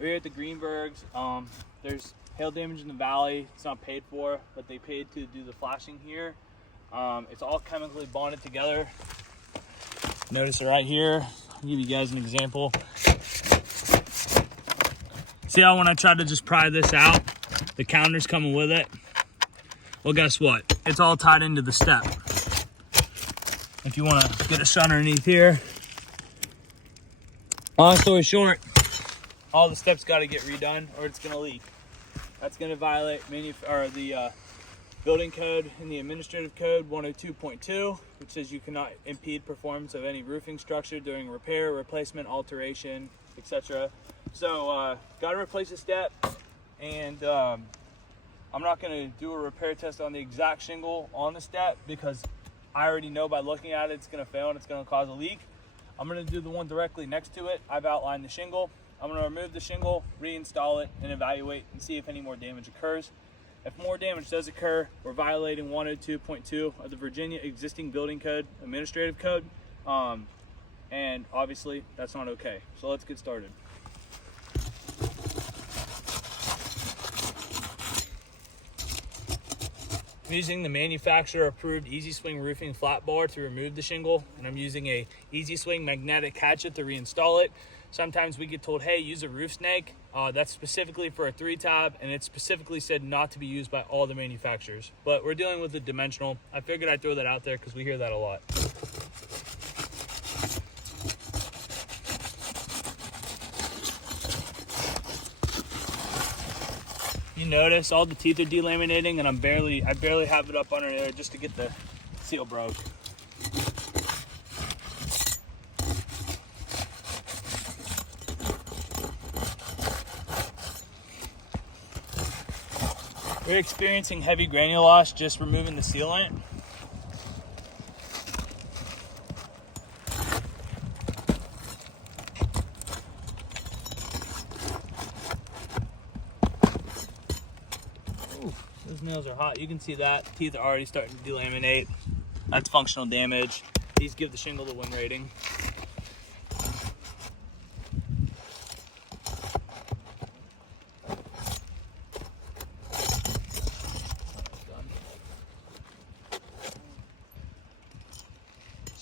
We're here at the Greenburgs. There's hail damage in the valley. It's not paid for, but they paid to do the flashing here. It's all chemically bonded together. Notice it right here. I'll give you guys an example. See how when I tried to just pry this out, the counter's coming with it? Well, guess what? It's all tied into the step. If you want to get a shot underneath here. Long story short, all the steps got to get redone or it's going to leak. That's going to violate the building code and the administrative code 102.2, which says you cannot impede performance of any roofing structure during repair, replacement, alteration, etc. So got to replace the step, and I'm not going to do a repair test on the exact shingle on the step because I already know by looking at it it's going to fail and it's going to cause a leak. I'm going to do the one directly next to it. I've outlined the shingle. I'm going to remove the shingle, reinstall it, and evaluate and see if any more damage occurs. If more damage does occur, we're violating 102.2 of the Virginia Existing Building Code, Administrative Code, and obviously that's not okay. So let's get started. I'm using the manufacturer approved Easy Swing roofing flat bar to remove the shingle, and I'm using a Easy Swing magnetic hatchet to reinstall it. Sometimes we get told, hey, use a roof snake. That's specifically for a 3-tab, and it's specifically said not to be used by all the manufacturers. But we're dealing with the dimensional. I figured I'd throw that out there because we hear that a lot. You notice all the teeth are delaminating, and I barely have it up under there just to get the seal broke. We're experiencing heavy granule loss just removing the sealant. Ooh, those nails are hot. You can see that. Teeth are already starting to delaminate. That's functional damage. These give the shingle the win rating.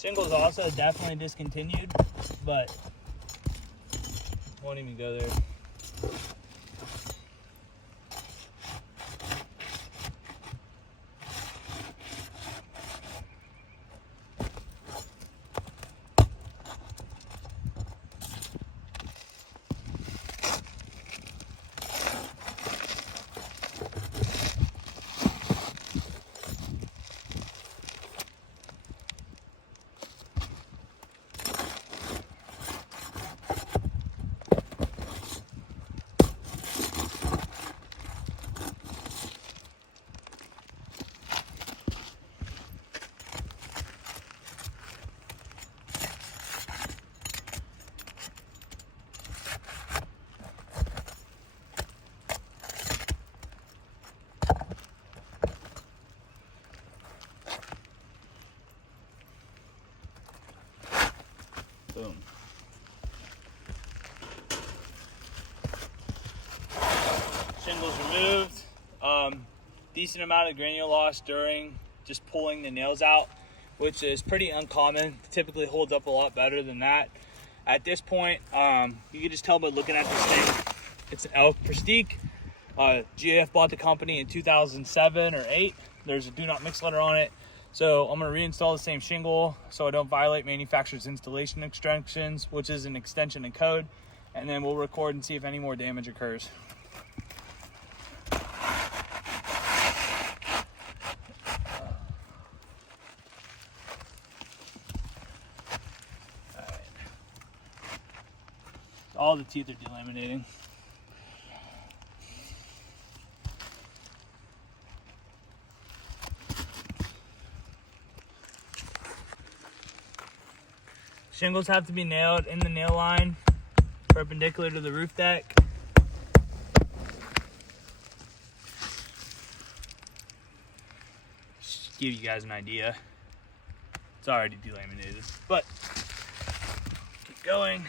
Shingle's also definitely discontinued, but won't even go there. Boom. Shingles removed. Decent amount of granule loss during just pulling the nails out, which is pretty uncommon. Typically holds up a lot better than that. At this point, you can just tell by looking at this thing, it's an elk Prestique. GAF bought the company in 2007 or 8. There's a do not mix letter on it. So I'm going to reinstall the same shingle so I don't violate manufacturer's installation instructions, which is an extension in code, and then we'll record and see if any more damage occurs. All the teeth are delaminating. Shingles have to be nailed in the nail line, perpendicular to the roof deck. Just give you guys an idea. It's already delaminated, but keep going.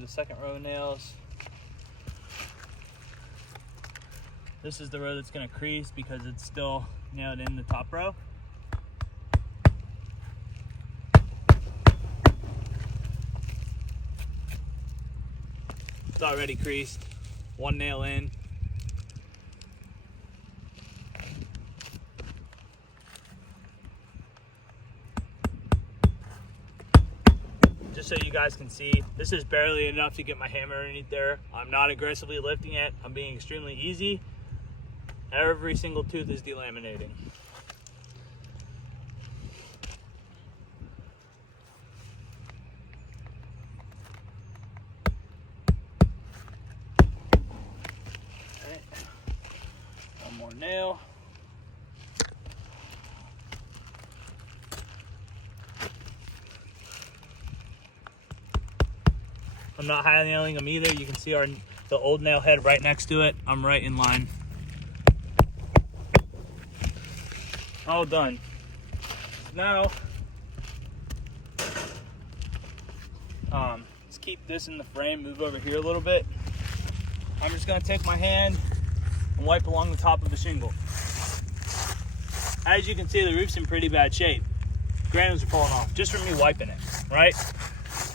the second row of nails. This is the row that's going to crease because it's still nailed in the top row. It's already creased. One nail in. Just so you guys can see, this is barely enough to get my hammer underneath there. I'm not aggressively lifting it. I'm being extremely easy. Every single tooth is delaminating. Alright. One more nail. I'm not high nailing them either. You can see the old nail head right next to it. I'm right in line. All done. Now, let's keep this in the frame, move over here a little bit. I'm just gonna take my hand and wipe along the top of the shingle. As you can see, the roof's in pretty bad shape. Granules are falling off just from me wiping it, right?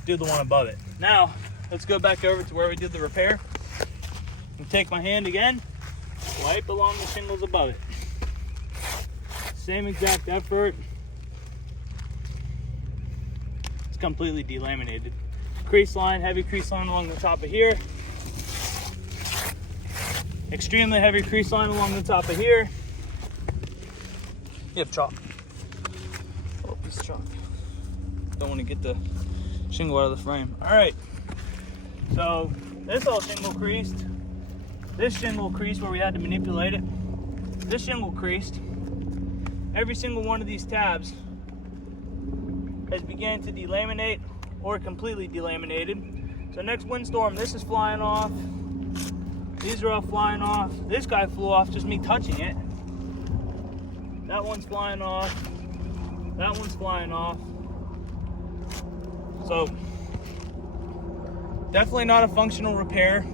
Do the one above it. Now, let's go back over to where we did the repair. And take my hand again, wipe along the shingles above it. Same exact effort. It's completely delaminated. Crease line, heavy crease line along the top of here. Extremely heavy crease line along the top of here. You have chalk. Oh, piece of chalk. Don't want to get the shingle out of the frame. All right. So this whole shingle creased. This shingle creased where we had to manipulate it. This shingle creased. Every single one of these tabs has begun to delaminate or completely delaminated. So next windstorm, this is flying off. These are all flying off. This guy flew off just me touching it. That one's flying off. That one's flying off. So definitely not a functional repair.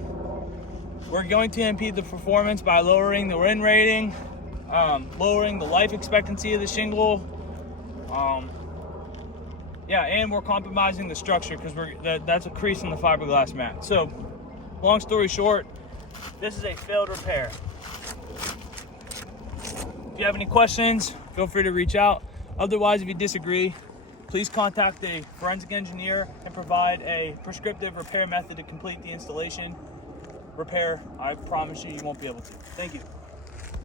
We're going to impede the performance by lowering the wind rating, lowering the life expectancy of the shingle. Yeah, and we're compromising the structure because that's a crease in the fiberglass mat. So, long story short, this is a failed repair. If you have any questions, feel free to reach out. Otherwise, if you disagree, please contact a forensic engineer and provide a prescriptive repair method to complete the installation. Repair, I promise you, you won't be able to. Thank you.